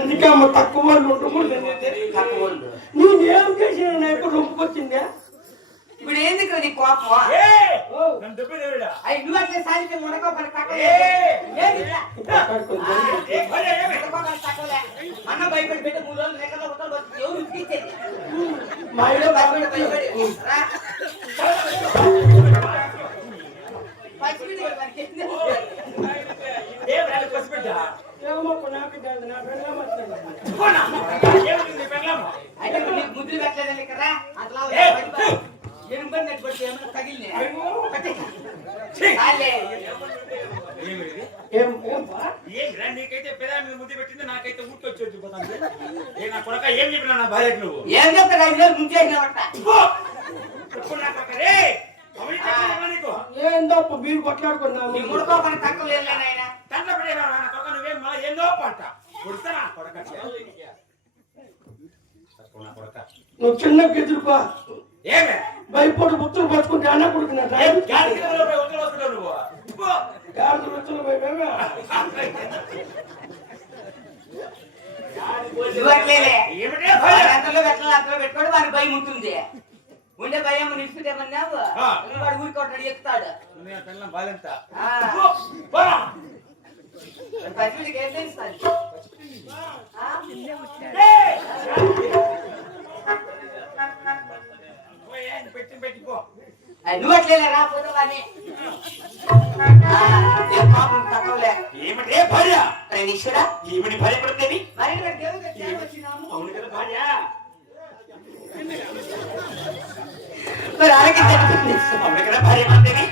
అందుకే అమ్మ తక్కువ వాళ్ళు ఉండకూడదు. నేను ఏం చేసిన ఎప్పుడు రొంపుకొచ్చిందా? ఇప్పుడు ఏంది నీ కోపం? నువ్వు అట్లే సాధించే మునకోపని అన్న భయపడి పెట్టి 3 రోజులు లేకుండా ఎవరు తీసేది మా ఇల్లు భయపడి ముద్దులు పెట్టలేదండి కదా అట్లా తగిలినా నీకైతే పెదా మీద ముద్దు పెట్టింది, నాకైతే ఊరికొచ్చి వచ్చిపోతాను. నా కొడక ఏం చెప్పినా నా భార్యకు నువ్వు ఏం చెప్తా? 5 రోజులు ముంచేసినవట. ఏందప్ప మీరు కొట్లాడుకున్నాము? ముడుకోపని తక్కువ లేదు ఆయన తండ్రి పడేరా కొడక నువ్వేం మళ్ళీ ఏందో పంట కొడుతున్నా కొడక. నువ్వు చిన్న ఎదురుపా ఏమే భయపడి ముచ్చులు పట్టుకుంటే అన్న కొడుకున్నా నువ్వు పెట్టుకోవడం వారికి భయం ఉంటుంది. ఉండే భయం నిలిచిపోతేమన్నావు వాడు ఊరికోటాడు ఎక్కుతాడు. పసిడికి ఏం తెలుస్తుంది? నువ్వు అట్లేలే రాపోతే వాడిని తక్కువలే. ఏమిటే భార్య ఈశ్వరా ఏమిటి భార్య పడుతుంది? మరి వచ్చినాము అవును కదా భార్య. మరి ఆరోగ్యం అవును కదా భార్య పడుతుంది.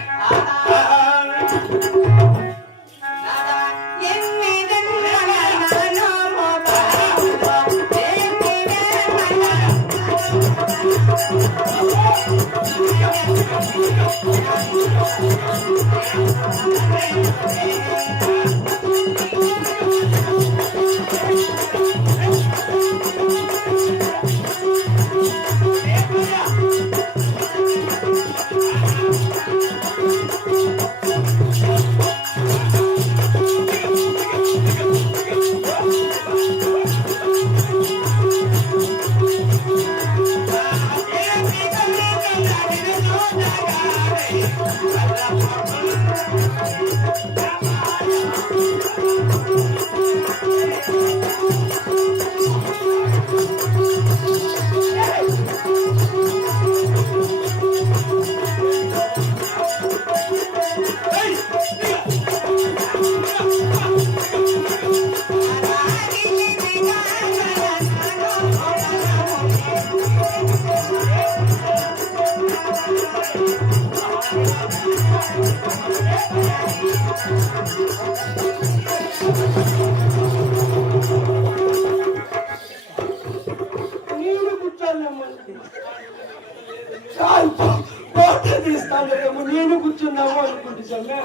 నేను కూర్చున్నాము అనుకుంటున్నా.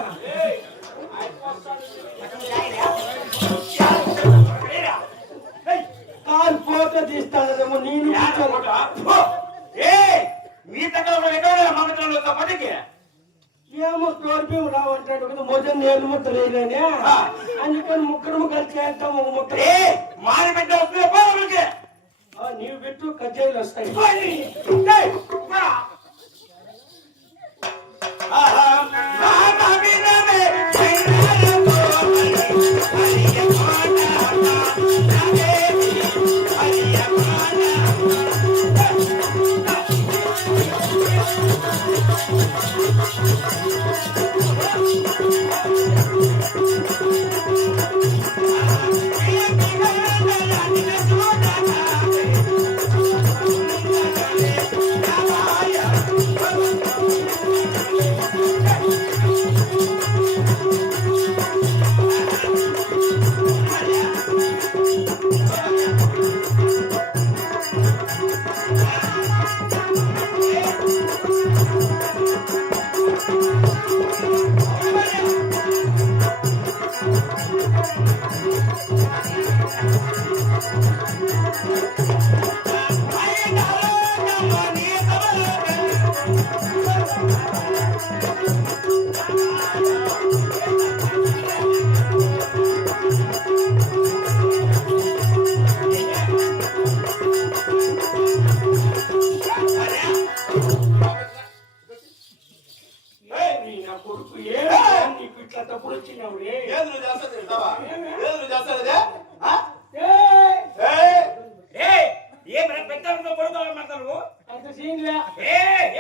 కాలు ఫోటో తీస్తానేమో నేను ఏమో తోడిపేము రావంటాడు కదా మొదటి నేలు ముద్ద లేదని అందుకని ముక్కరు కలిసి చేస్తాము. ఒక ముక్క నీవు పెట్టు కజ్జాయిలు వస్తాయి.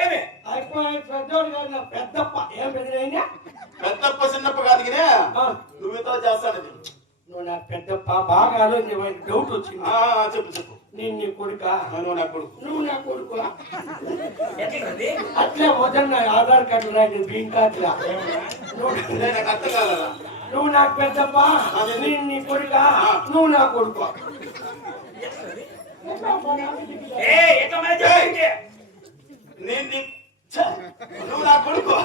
ఏమి అయిపోయి పెద్దోడు కాదు నా పెద్దప్ప. ఏం పెద్దనైనా పెద్దప్ప చిన్నప్ప కాదు గినే నువ్వుతో చేస్తాను నువ్వు నా పెద్దప్ప. బాగా ఆలోచన డౌట్ వచ్చింది. చెప్పు చెప్పు. నేను నీ కొడుక, నువ్వు నా కొడుకు. నువ్వు నా కొడుకు. ఎట్లుంది అట్లే మొదలు నా ఆధార్ కార్డు రాయండి బియ్యం కార్డులా. నాకు అర్థం కాదా? నువ్వు నాకు పెద్దప్ప, నేను నీ కొడుక, నువ్వు నా కొడుకు. ఎట్లా మంచి నేను నువ్వు నా కొడుకు,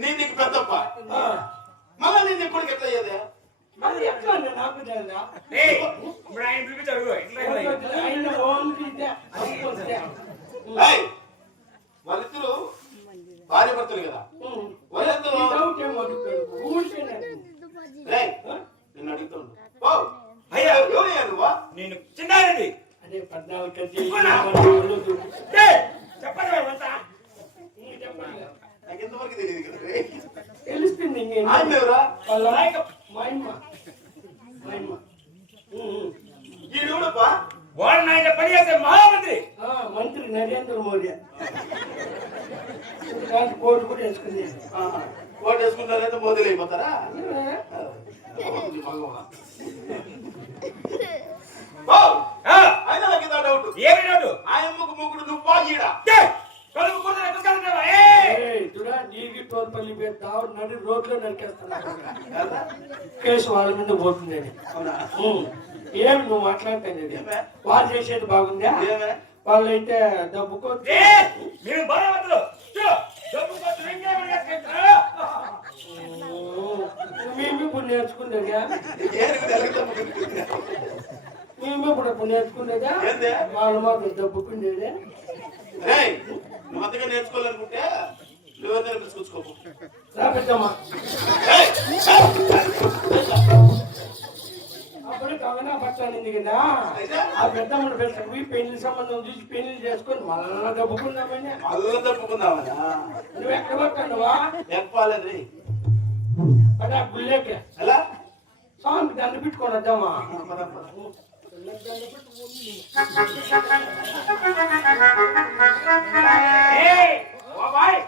నేను నీకు పెద్దప్ప. మళ్ళా నేను నీ కొడుకు ఎట్లా అయ్యేది? అది ఎట్లా అంటే నాకు తెలుసా? ఇప్పుడు ఆయన పిలిపించాడు ఆయన ఓన్లీ ఇదే, అప్పొస్తే. వాళ్ళిద్దరు భార్య భర్తలు కదా. వాళ్ళిద్దరు ఈ డౌట్ ఏమో అడుగుతాడు. ఊరికే నాకు. నిన్ను అడుగుతాడు. అయ్యా ఎవరయ్యా నువ్వా? నేను చిన్నారెడ్డి అదే 14 కట్టి చెప్పండి అంతా నాకు ఎంతవరకు తెలియదు కదా. తెలుస్తుంది. ఆయన ఎవరా? వాళ్ళ మా అమ్మ. ఈడెవడప్పా? వాడు నాయన పని చేసే మహామంత్రి మంత్రి నరేంద్ర మోడీ. కోర్టు కూడా వేసుకుంది. ఓటు వేసుకుంటారైతే మోదీలు అయిపోతారా? ఆయన నాకు ఇంత డౌట్. ఏమి డౌట్? ఆయన ముగ్గురు నువ్వు బాగీడా నీకు తోలుపల్లి పెడతావు నడి రోడ్లో నరికేస్తున్నా. కేసు వాళ్ళ మీద పోతుంది. ఏమి నువ్వు మాట్లాడతాను. వాళ్ళు చేసేది బాగుందా? వాళ్ళైతే డబ్బుకో మేము ఇప్పుడు నేర్చుకునేదా? మేము ఇప్పుడు నేర్చుకునేదా? వాళ్ళు మాకు డబ్బుకుండేదే. నువ్వు అంతగా నేర్చుకోవాలనుకుంటే నువ్వు నేర్పించుకోకు. రాబెట్టమ్మా. అప్పుడు కవనా పట్టాలింది కదా. ఆ పెద్దమ్మని పెళ్ళి పెళ్లి సంబంధం చూసి పెళ్లి చేసుకొని మళ్ళా దబ్బుకున్నామని. మళ్ళా దప్పుకుందామని నువ్వు ఎక్కడ పట్టానువా? చెప్పాలి అదే గుళ్ళేకే ఎలా స్వామికి దండ పెట్టుకొని వద్దామా? బాయ్